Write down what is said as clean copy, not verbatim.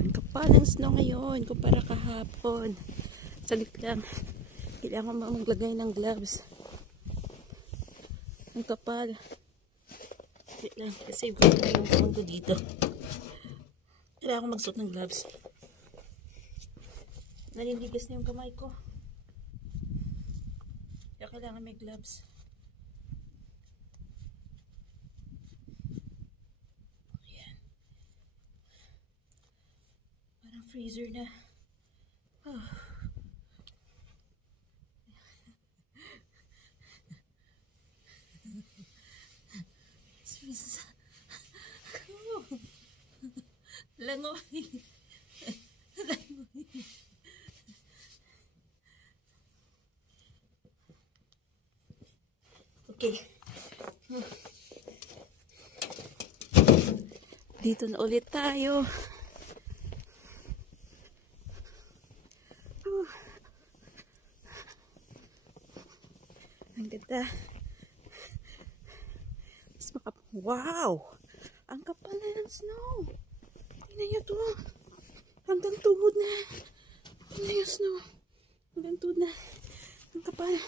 Ang kapal ng snow ngayon kumpara kahapon. Saglit lang. Kailangan mo maglagay ng gloves. Ang kapal. Saglit lang. Kasi ko na yung phone ko dito. Kailangan ko magsuot ng gloves. Naninigas na yung kamay ko. Kaya kailangan may gloves. Ayan. Parang freezer na. Oh. Freeze. Oh. Langoy. Langoy. Okay. Dito na ulit tayo. Ang ganda. Wow! Ang kapal na ng snow. Tingnan nyo to. Hanggang tuhod na. Tingnan yung snow. Hanggang tuhod na. Ang kapal.